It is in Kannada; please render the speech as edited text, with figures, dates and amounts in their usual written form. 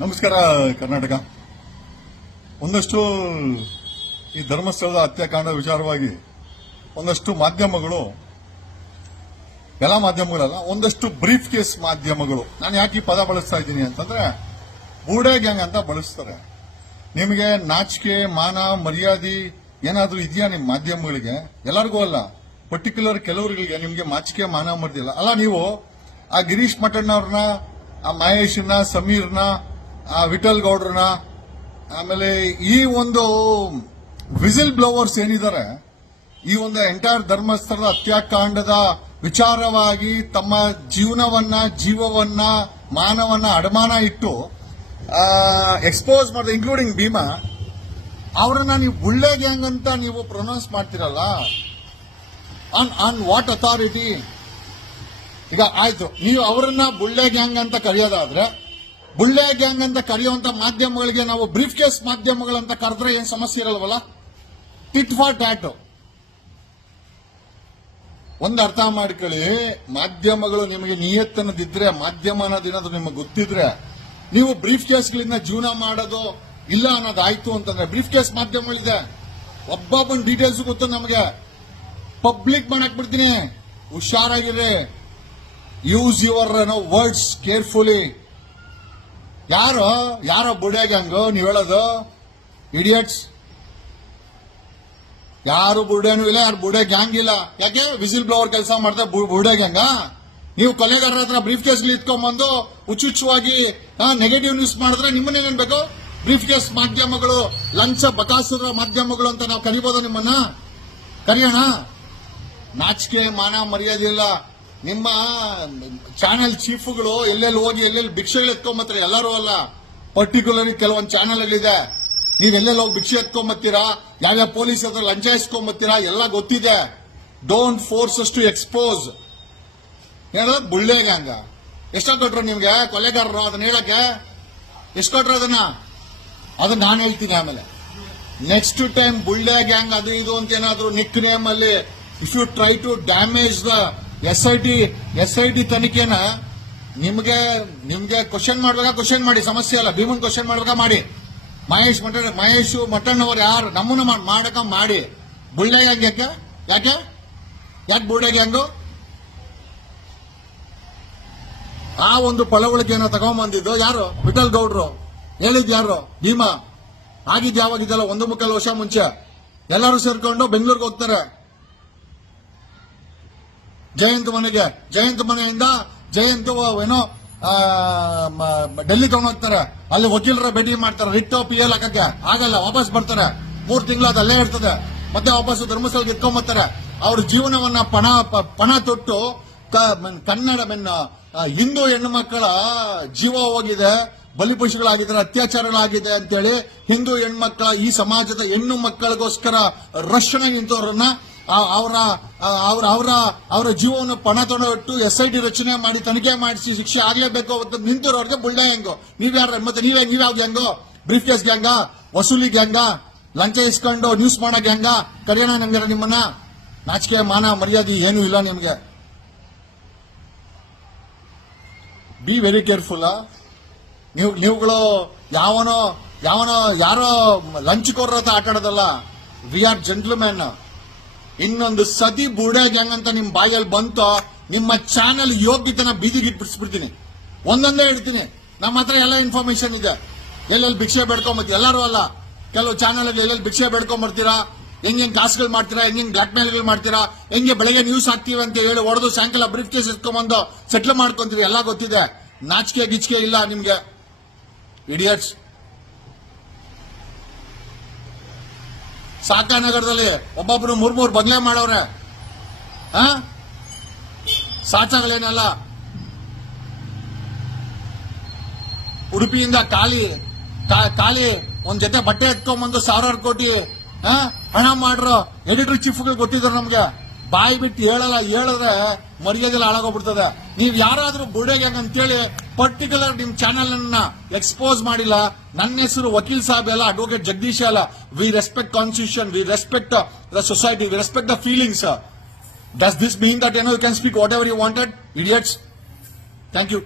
ನಮಸ್ಕಾರ ಕರ್ನಾಟಕ. ಒಂದಷ್ಟು ಈ ಧರ್ಮಸ್ಥಳದ ಹತ್ಯಾಕಾಂಡ ವಿಚಾರವಾಗಿ ಒಂದಷ್ಟು ಮಾಧ್ಯಮಗಳು, ಎಲ್ಲ ಮಾಧ್ಯಮಗಳಲ್ಲ, ಒಂದಷ್ಟು ಬ್ರೀಫ್ ಕೇಸ್ ಮಾಧ್ಯಮಗಳು, ನಾನು ಯಾಕೆ ಈ ಪದ ಬಳಸ್ತಾ ಇದ್ದೀನಿ ಅಂತಂದ್ರೆ ಬೂಡೆ ಗ್ಯಾಂಗ್ ಅಂತ ಬಳಸ್ತಾರೆ. ನಿಮಗೆ ನಾಚಿಕೆ, ಮಾನ, ಮರ್ಯಾದೆ ಏನಾದ್ರೂ ಇದೆಯಾ ನಿಮ್ಮ ಮಾಧ್ಯಮಗಳಿಗೆ? ಎಲ್ಲರಿಗೂ ಅಲ್ಲ, ಪರ್ಟಿಕ್ಯುಲರ್ ಕೆಲವರಿಗೆ ನಿಮಗೆ ಮಾಚಿಕೆ, ಮಾನ, ಮರ್ದಿಲ್ಲ ಅಲ್ಲ. ನೀವು ಆ ಗಿರೀಶ್ ಮಠಣ್ಣವ್ರನ್ನ, ಆ ಮಹೇಶ್ನ, ಸಮೀರ್ನ, ಆ ವಿಠಲ್ ಗೌಡ್ರನ್ನ, ಆಮೇಲೆ ಈ ಒಂದು ವಿಸಿಲ್ ಬ್ಲೋವರ್ಸ್ ಏನಿದ್ದಾರೆ, ಈ ಒಂದು ಎಂಟೈರ್ ಧರ್ಮಸ್ಥಳದ ಹತ್ಯಾಕಾಂಡದ ವಿಚಾರವಾಗಿ ತಮ್ಮ ಜೀವವನ್ನ, ಮಾನವನ್ನ ಅಡಮಾನ ಇಟ್ಟು ಎಕ್ಸ್ಪೋಸ್ ಮಾಡಿದ, ಇನ್ಕ್ಲೂಡಿಂಗ್ ಭೀಮಾ, ಅವರನ್ನ ನೀವು ಬುಳ್ಳೆ ಗ್ಯಾಂಗ್ ಅಂತ ನೀವು ಪ್ರೊನೌನ್ಸ್ ಮಾಡ್ತಿರಲ್ಲ, ಆನ್ ವಾಟ್ ಅಥಾರಿಟಿ? ಈಗ ಆಯ್ತು, ನೀವು ಅವರನ್ನ ಬುಳ್ಳೆ ಗ್ಯಾಂಗ್ ಅಂತ ಕರೆಯೋದಾದ್ರೆ, ಬುಳ್ಳೆ ಗ್ಯಾಂಗ್ ಅಂತ ಕರೆಯುವಂತ ಮಾಧ್ಯಮಗಳಿಗೆ ನಾವು ಬ್ರೀಫ್ ಕೇಸ್ ಮಾಧ್ಯಮಗಳಂತ ಕರೆದ್ರೆ ಏನ್ ಸಮಸ್ಯೆ ಇರಲ್ವಲ್ಲ? Tit for that. ಒಂದು ಅರ್ಥ ಮಾಡ್ಕೊಳ್ಳಿ, ಮಾಧ್ಯಮಗಳು ನಿಮಗೆ ನಿಯತ್ತನ್ನದಿದ್ರೆ, ಮಾಧ್ಯಮ ಅನ್ನೋದೇನಾದ್ರು ನಿಮಗೆ ಗೊತ್ತಿದ್ರೆ, ನೀವು ಬ್ರೀಫ್ ಕೇಸ್ಗಳಿಂದ ಜೀವನ ಮಾಡೋದು ಇಲ್ಲ ಅನ್ನೋದಾಯ್ತು ಅಂತಂದ್ರೆ, ಬ್ರೀಫ್ ಕೇಸ್ ಮಾಧ್ಯಮಗಳಿದೆ, ಒಬ್ಬೊಬ್ಬನ ಡೀಟೇಲ್ಸ್ ಗೊತ್ತು ನಮಗೆ, ಪಬ್ಲಿಕ್ ಮಾಡಕ್ ಬಿಡ್ತೀನಿ. ಹುಷಾರಾಗಿರ್ರಿ, ಯೂಸ್ ಯುವರ್ ವರ್ಡ್ಸ್ ಕೇರ್ಫುಲಿ. ಯಾರೋ ಬುಡೆ ಗ್ಯಾಂಗು ನೀವು ಹೇಳೋದು? ಇಡಿಯಟ್ಸ್. ಯಾರು ಬುಡೇನೂ ಇಲ್ಲ, ಯಾರು ಬುಡೆ ಗ್ಯಾಂಗ್ ಇಲ್ಲ. ಯಾಕೆ ವಿಸಿಲ್ ಬ್ಲೋವರ್ ಕೆಲಸ ಮಾಡ್ತಾರೆ ಬುಡೆ ಗ್ಯಾಂಗ? ನೀವು ಕೊಲೆಗಾರರ ಹತ್ರ ಬ್ರೀಫ್ ಕೇಸ್ಗಳು ಇಟ್ಕೊಂಡ್ಬಂದು ಹುಚ್ಚುಚ್ಚುವಾಗಿ ನೆಗೆಟಿವ್ ನ್ಯೂಸ್ ಮಾಡಿದ್ರೆ ನಿಮ್ಮನ್ನೇನೇನ್ ಬೇಕು? ಬ್ರೀಫ್ ಕೇಸ್ ಮಾಧ್ಯಮಗಳು, ಲಂಚ ಬಕಾಸುರ ಮಾಧ್ಯಮಗಳು ಅಂತ ನಾವು ಕರಿಬೋದು ನಿಮ್ಮನ್ನ? ಕರೆಯೋಣ? ನಾಚಿಕೆ, ಮಾನ, ಮರ್ಯಾದೆ ಇಲ್ಲ. ನಿಮ್ಮ ಚಾನೆಲ್ ಚೀಫ್ಗಳು ಎಲ್ಲೆಲ್ಲಿ ಹೋಗಿ ಎಲ್ಲೆಲ್ಲಿ ಭಿಕ್ಷೆಗಳು ಎತ್ಕೊಂಬತ್ತೀರಾ? ಎಲ್ಲರೂ ಅಲ್ಲ, ಪರ್ಟಿಕ್ಯುಲರ್ಲಿ ಕೆಲವೊಂದು ಚಾನೆಲ್ಗಳಿದೆ. ನೀವೆಲ್ಲೆಲ್ಲಿ ಹೋಗಿ ಭಿಕ್ಷೆ ಎತ್ಕೊಂಬತ್ತೀರಾ, ಯಾವ್ಯಾವ ಪೊಲೀಸ್ ಹತ್ರ ಲಂಚ ಇಸ್ಕೊಂಬತ್ತೀರಾ, ಎಲ್ಲ ಗೊತ್ತಿದೆ. Don't force us to expose. ಹೇಳೋದು ಬುಳ್ಳೆ ಗ್ಯಾಂಗ. ಎಷ್ಟ ಕೊಟ್ರು ನಿಮ್ಗೆ ಕೊಲೆಗಾರರು ಅದನ್ನ ಹೇಳಕ್ಕೆ? ಎಷ್ಟು ಕೊಟ್ರು ಅದನ್ನ ನಾನು ಹೇಳ್ತೀನಿ ಆಮೇಲೆ. ನೆಕ್ಸ್ಟ್ ಟೈಮ್ ಬುಳ್ಳೆ ಗ್ಯಾಂಗ್ ಅದು ಇದು ಅಂತ ಏನಾದ್ರು ನಿಕ್ ನೇಮ್ ಅಲ್ಲಿ if you try to damage the SIT ತನಿಖೆನ, ನಿಮ್ಗೆ ಕ್ವಶನ್ ಮಾಡ್ಬೇಕಾ? ಕ್ವಶನ್ ಮಾಡಿ, ಸಮಸ್ಯೆ ಅಲ್ಲ. ಭೀಮನ್ ಕ್ವಶನ್ ಮಾಡ್ಬೇಕಾ? ಮಾಡಿ. ಮಹೇಶ್ ಮಠಣ್ಣವ್ರು ಯಾರು ನಮ್ಮನ್ನ ಮಾಡಕ ಮಾಡಿ. ಬುಳ್ಳೆ ಗ್ಯಾಂಗ್ ಯಾಕೆ ಬುಳ್ಳೆ ಗ್ಯಾಂಗು? ಆ ಒಂದು ಪಳವಳಿಕೆನ ತಗೊಂಡ್ಬಂದಿದ್ದು ಯಾರು? ವಿಠಲ್ ಗೌಡ್ರು. ಹೇಳಿದ್ ಯಾರು? ಭೀಮಾ. ಆಗಿದ್ ಯಾವಾಗಿದ್ದಲ್ಲ, 1.25 ವರ್ಷ ಮುಂಚೆ ಎಲ್ಲರೂ ಸೇರ್ಕೊಂಡು ಬೆಂಗಳೂರಿಗೆ ಹೋಗ್ತಾರೆ ಜಯಂತ್ ಮನೆಗೆ. ಜಯಂತ್ ಮನೆಯಿಂದ ಜಯಂತ್ ಏನೋ ಡೆಲ್ಲಿ ತಗೊಂಡೋಗ್ತಾರೆ. ಅಲ್ಲಿ ವಕೀಲರ ಭೇಟಿ ಮಾಡ್ತಾರೆ, ರಿಟ್ PL ಹಾಕಕ್ಕೆ ಆಗಲ್ಲ, ವಾಪಸ್ ಬರ್ತಾರೆ. 3 ತಿಂಗಳು ಅದು ಅಲ್ಲೇ ಇರ್ತದೆ. ಮತ್ತೆ ವಾಪಸ್ ಧರ್ಮಸ್ಥಳಕ್ಕೆ ಇಟ್ಕೊಂಡ್ಬರ್ತಾರೆ. ಅವ್ರ ಜೀವನವನ್ನ ಪಣ ತೊಟ್ಟು ಕನ್ನಡ ಹಿಂದೂ ಹೆಣ್ಣು ಮಕ್ಕಳ ಜೀವ ಹೋಗಿದೆ, ಬಲಿಪಶುಗಳಾಗಿದ್ದಾರೆ, ಅತ್ಯಾಚಾರಗಳಾಗಿದೆ ಅಂತೇಳಿ ಹಿಂದೂ ಹೆಣ್ಮಕ್ಕಳ, ಈ ಸಮಾಜದ ಹೆಣ್ಣು ಮಕ್ಕಳಿಗೋಸ್ಕರ ರಕ್ಷಣೆ ನಿಂತವರನ್ನ ಅವರ ಜೀವವನ್ನು ಪಣ ತೊಗೊಂಡು SIT ರಚನೆ ಮಾಡಿ ತನಿಖೆ ಮಾಡಿಸಿ ಶಿಕ್ಷೆ ಆಗಲೇಬೇಕು ಅಂತ ನಿಂತಿರೋರಿಗೆ ಬುಳ್ಳೆ ಗ್ಯಾಂಗು. ನೀವ್ಯಾರ? ಮತ್ತೆ ನೀವ್ಯಾವ್ದು ಗ್ಯಾಂಗು? ಬ್ರೀಫ್ ಕೇಸ್ ಗ್ಯಾಂಗ? ವಸೂಲಿ ಗ್ಯಾಂಗ? ಲಂಚ ಇಸ್ಕೊಂಡು ನ್ಯೂಸ್ ಮಾಡೋ ಗ್ಯಾಂಗ? ಕರೆಯೋಣ ನಂಗಾರ ನಿಮ್ಮನ್ನ? ನಾಚಿಕೆ, ಮಾನ, ಮರ್ಯಾದೆ ಏನೂ ಇಲ್ಲ ನಿಮ್ಗೆ. Be very careful. ನೀವುಗಳು ಯಾರೋ ಲಂಚ್ಕೋರ ಹತ್ರ ಆಟ ಆಡೋದಲ್ಲ. We are gentlemen. ಇನ್ನೊಂದು ಸತಿ ಬುಡೆ ಗ್ಯಾಂಗ್ ಅಂತ ನಿಮ್ ಬಾಯಲ್ಲಿ ಬಂತು, ನಿಮ್ಮ ಚಾನೆಲ್ ಯೋಗ್ಯತೆನ ಬೀದಿಗೆ ಬಿಡಿಸ್ಬಿಡ್ತೀನಿ. ಒಂದೊಂದೇ ಹೇಳ್ತೀನಿ. ನಮ್ಮ ಹತ್ರ ಎಲ್ಲ ಇನ್ಫಾರ್ಮೇಶನ್ ಇದೆ. ಎಲ್ಲೆಲ್ಲಿ ಭಿಕ್ಷೆ ಬೇಡ್ಕೊಂಬರ್ತೀವಿ, ಎಲ್ಲರೂ ಅಲ್ಲ, ಕೆಲವು ಚಾನೆಲ್ ಎಲ್ಲೆಲ್ಲಿ ಭಿಕ್ಷೆ ಬೇಡ್ಕೊಂಬರ್ತೀರಾ, ಹೆಂಗೆ ಕಾಸುಗಳು ಮಾಡ್ತೀರಾ, ಹೆಂಗೆ ಬ್ಲಾಕ್ ಮೇಲ್ಗಳು ಮಾಡ್ತೀರಾ, ಹೆಂಗೆ ಬೆಳಗ್ಗೆ ನ್ಯೂಸ್ ಹಾಕ್ತೀವಿ ಅಂತ ಹೇಳಿ ಹೊಡೆದು ಸಾಯಂಕಾಲ ಬ್ರೀಫ್ ಕೇಸ್ ಇಟ್ಕೊಂಡ್ಬಂದು ಸೆಟ್ಲ್ ಮಾಡ್ಕೊಂತೀವಿ, ಎಲ್ಲ ಗೊತ್ತಿದೆ. ನಾಚಿಕೆ ಗಿಚ್ಕೆ ಇಲ್ಲ ನಿಮ್ಗೆ, ಇಡಿಯಟ್ಸ್. ಸಾಕಾನಗರದಲ್ಲಿ ಒಬ್ಬೊಬ್ರು 3 ಬದಲೇ ಮಾಡವ್ರೆ. ಸಾಚಾಗಳೇನಲ್ಲ. ಉಡುಪಿಯಿಂದ ಖಾಲಿ ಒಂದ್ ಜೊತೆ ಬಟ್ಟೆ ಎತ್ಕೊಂಡ್ಬಂದು 1000 ಕೋಟಿ ಹಣ ಮಾಡ್ರು ಎಡಿಟರ್ ಚೀಫ್ಗಳು ಗೊತ್ತಿದ್ರು ನಮ್ಗೆ. ಬಾಯಿ ಬಿಟ್ಟು ಹೇಳಿದ್ರೆ ಮರ್ಯಾದೆಲ್ಲ ಹಾಳಾಗೋಗ್ಬಿಡ್ತದೆ. ನೀವ್ ಯಾರಾದ್ರೂ ಬುಡೆ ಗ್ಯಾಂಗ್ ಅಂತೇಳಿ ಪರ್ಟಿಕ್ಯುಲರ್ ನಿಮ್ ಚಾನೆಲ್ ಅನ್ನ ಎಕ್ಸ್ಪೋಸ್ ಮಾಡಿಲ್ಲ. ನನ್ನ ಹೆಸರು ವಕೀಲ್ ಸಾಹೇಬ್ ಅಲ್ಲ, ಅಡ್ವೊಕೇಟ್ ಜಗದೀಶ್ ಅಲ್ಲ. We respect constitution, we respect the society, we respect the feelings. Does this mean that you can speak whatever you wanted, idiots? Thank you.